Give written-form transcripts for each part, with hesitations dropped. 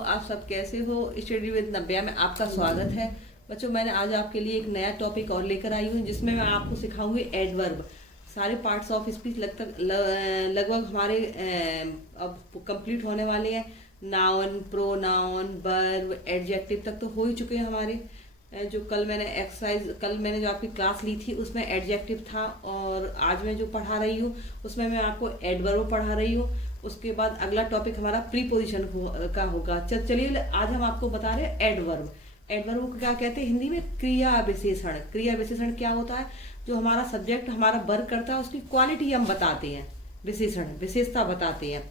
आप सब कैसे हो। स्टडी विद नव्या में आपका स्वागत है। बच्चों, मैंने आज आपके लिए एक नया टॉपिक और लेकर आई हूँ जिसमें मैं आपको सिखाऊंगी एडवर्ब। सारे पार्ट्स ऑफ स्पीच लगभग हमारे अब कंप्लीट होने वाले हैं। नाउन, प्रोनाउन, वर्ब, एडजेक्टिव तक तो हो ही चुके हैं हमारे। जो कल मैंने जो आपकी क्लास ली थी उसमें एडजेक्टिव था, और आज मैं जो पढ़ा रही हूँ उसमें मैं आपको एडवर्ब पढ़ा रही हूँ। उसके बाद अगला टॉपिक हमारा प्रीपोजिशन का होगा। चलिए आज हम आपको बता रहे हैं एडवर्ब। एडवर्ब को क्या कहते हैं हिंदी में? क्रिया विशेषण। क्रिया विशेषण क्या होता है? जो हमारा सब्जेक्ट हमारा वर्क करता है उसकी क्वालिटी हम बताते हैं, विशेषण विशेषता बताते हैं।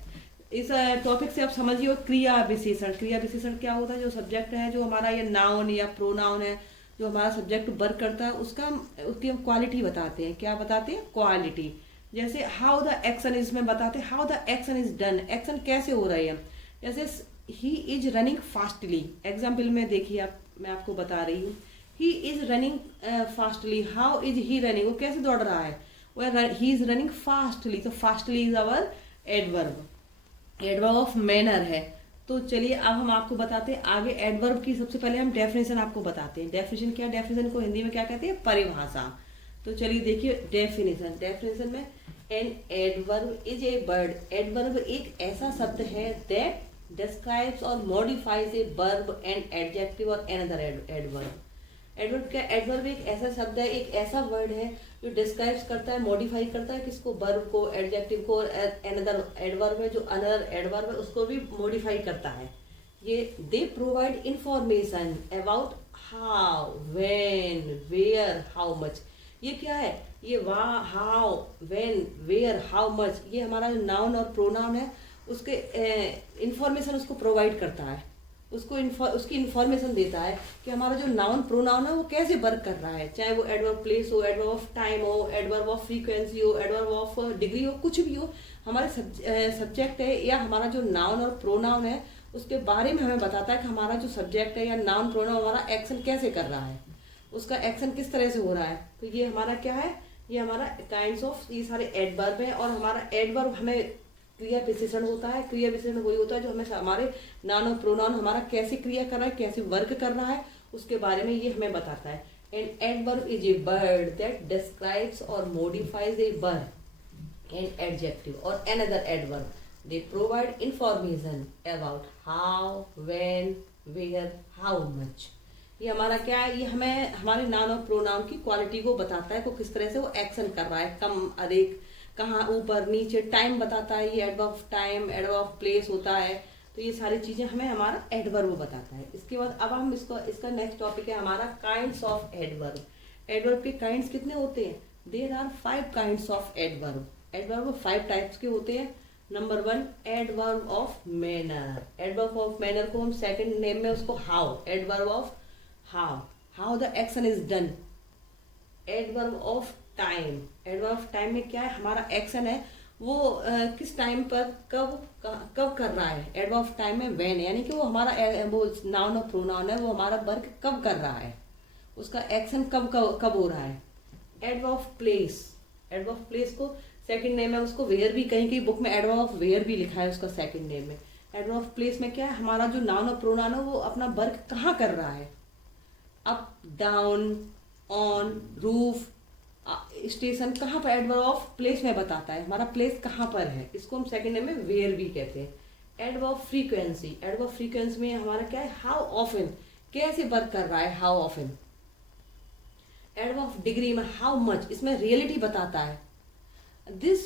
इस टॉपिक से आप समझिए क्रिया विशेषण। क्रिया विशेषण क्या होता है? जो सब्जेक्ट है, जो हमारा ये नाउन या प्रोनाउन है, जो हमारा सब्जेक्ट वर्क करता है उसकी हम क्वालिटी बताते हैं। क्या बताते हैं? क्वालिटी। जैसे हाउ द एक्शन इज में बताते हैं how the action is done. Action कैसे हो रही है? जैसे he is running fastly. Example में देखिए मैं आपको बता रही हूँ। He is running fastly. How is he running? वो कैसे दौड़ रहा है? He is running fastly. तो fastly is our adverb. Adverb of manner है। तो चलिए अब हम आपको बताते हैं आगे एडवर्ब की। सबसे पहले हम डेफिनेशन आपको बताते हैं। डेफिनेशन क्या? डेफिनेशन को हिंदी में क्या कहते हैं? परिभाषा। तो चलिए देखिए डेफिनेशन। डेफिनेशन में an adverb is a word. Adverb एक ऐसा शब्द है that describes or modifies a verb and adjective or another adverb. Adverb क्या? एडवर्ब एक ऐसा शब्द है, एक ऐसा वर्ड है जो डिस्क्राइब्स करता है, मॉडिफाई करता है किसको? वर्ब को, एडजेक्टिव को। अनदर एडवर्ब है, जो अनदर एडवर्ब है उसको भी मॉडिफाई करता है। ये they provide information about how, when, where, how much. ये क्या है? ये how, when, where, how much, ये हमारा जो नाउन और प्रोनाउन है उसके इंफॉर्मेशन उसको प्रोवाइड करता है। उसकी इंफॉर्मेशन देता है कि हमारा जो नाउन प्रोनाउन है वो कैसे वर्क कर रहा है। चाहे वो एडवर्ब प्लेस हो, एडवर्ब ऑफ टाइम हो, एडवर्ब ऑफ फ्रीक्वेंसी हो, एडवर्ब ऑफ डिग्री हो, कुछ भी हो, हमारे सब्जेक्ट है या हमारा जो नाउन और प्रोनाउन है उसके बारे में हमें बताता है कि हमारा जो सब्जेक्ट है या नाउन प्रोनाउन हमारा एक्शन कैसे कर रहा है, उसका एक्शन किस तरह से हो रहा है। तो ये हमारा क्या है? ये हमारा काइंड्स ऑफ ये सारे एडवर्ब है। और हमारा एडवर्ब हमें क्रिया विशेषण होता है। क्रिया विशेषण वही होता है जो हमें हमारे नाउन और प्रोनाउन हमारा कैसे क्रिया कर रहा है, कैसे वर्क कर रहा है, उसके बारे में ये हमें बताता है। And adverb is a word that describes or modifies a verb and adjective or another adverb. They provide information about how, when, where, how much. ये हमारा क्या है? ये हमें हमारे नाउन और प्रोनाउन की क्वालिटी को बताता है, को किस तरह से वो एक्शन कर रहा है, कम, अधिक, कहाँ, ऊपर, नीचे। टाइम बताता है, ये adverb of time, adverb of place होता है। तो ये सारी चीजें हमें हमारा एडवर्ब बताता है। इसके बाद अब हम इसका नेक्स्ट टॉपिक है हमारा काइंड्स ऑफ एडवर्ब। एडवर्ब के काइंड्स कितने होते हैं? There are 5 kinds of adverb. Adverb 5 types के होते हैं। Number 1 adverb of manner. Adverb of manner को हम सेकंड नेम में उसको how. Adverb of how, how the action is done. Adverb of time. Adverb of time में क्या है? हमारा एक्शन है वो किस टाइम पर कब कर रहा है। एडवर्ब ऑफ टाइम में व्हेन, यानी कि वो हमारा वो नाउन और प्रोनाउन है, वो हमारा वर्क कब कर रहा है, उसका एक्शन कब हो रहा है। Adverb of place. Adverb of place को सेकंड नेम है उसको वेयर भी, कहीं कहीं बुक में एडवर्ब ऑफ वेयर भी लिखा है उसका सेकंड नेम में। एडवर्ब ऑफ प्लेस में क्या है? हमारा जो नाउन और प्रोनाउन है वो अपना वर्क कहाँ कर रहा है। Up, down, on, roof, station, कहाँ पर? एडवर्ब ऑफ प्लेस में बताता है हमारा प्लेस कहाँ पर है। इसको हम सेकंड नेम में वेयर भी कहते हैं। Adverb of frequency. Adverb frequency में हमारा क्या है? हाउ ऑफन, कैसे वर्क कर रहा है, how often. Adverb of degree में हाउ मच, इसमें रियलिटी बताता है। दिस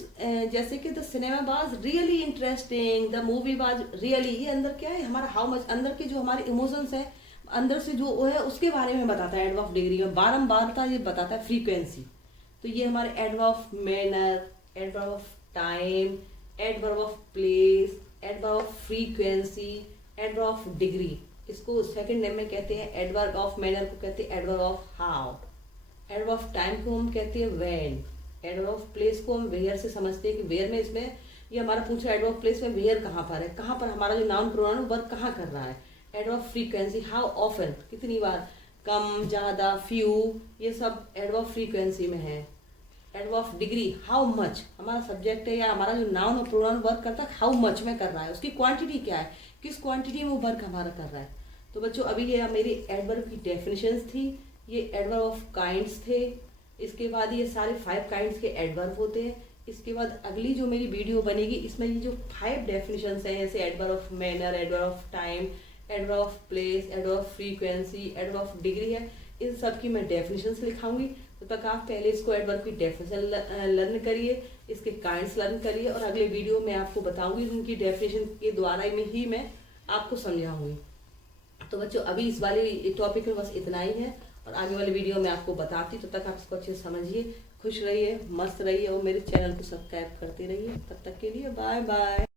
जैसे कि the cinema was really interesting, the movie was really, ये अंदर क्या है? हमारा हाउ मच, अंदर के जो हमारे इमोशंस है, अंदर से जो वो है उसके बारे में बताता है। एडवर्ब ऑफ डिग्री में बारंबारता ये बताता है, फ्रीक्वेंसी। तो ये हमारे adverb of manner, adverb of time, adverb of place, adverb of frequency, adverb of degree. इसको सेकंड नेम में कहते हैं। एडवर्ब ऑफ मैनर को कहते हैं adverb of how. Adverb of time को हम कहते हैं व्हेन। एडवर्ब ऑफ प्लेस को हम वेयर से समझते हैं कि वेयर में इसमें ये हमारा पूछ रहा है एडवर्ब प्लेस में वेयर कहाँ पर है, कहाँ पर हमारा जो नाउन प्रोनाउन वर्क कहाँ कर रहा है। Adverb of frequency, how often, कितनी बार, कम, ज्यादा, फ्यू, ये सब एडवर्ब फ्रीक्वेंसी में है। Adverb of degree, how much हमारा सब्जेक्ट है या हमारा जो नाउन और प्रोनाउन वर्क करता है हाउ मच में कर रहा है, उसकी क्वांटिटी क्या है, किस क्वांटिटी में वो वर्क हमारा कर रहा है। तो बच्चों अभी ये मेरी एडवर्ब की डेफिनेशंस थी, ये एडवर्ब ऑफ काइंड्स थे। इसके बाद ये सारे 5 काइंड्स के एडवर्ब होते हैं। इसके बाद अगली जो मेरी वीडियो बनेगी इसमें ये जो 5 डेफिनेशंस हैं, जैसे adverb of manner, adverb of time, adverb of place, adverb of frequency, adverb of degree है, इन सब की मैं डेफिनेशंस लिखाऊंगी। तो तक आप पहले इसको एडवर्ब की डेफिनेशन लर्न करिए, इसके काइंड्स लर्न करिए, और अगले वीडियो में आपको बताऊंगी उनकी डेफिनेशन के द्वारा में ही मैं आपको समझाऊंगी। तो बच्चों अभी इस वाले टॉपिक में बस इतना ही है, और आगे वाले वीडियो में आपको बताती, तब तक आप इसको अच्छे से समझिए, खुश रहिए, मस्त रहिए, और मेरे चैनल को सब्सक्राइब करते रहिए। तब तक के लिए बाय बाय।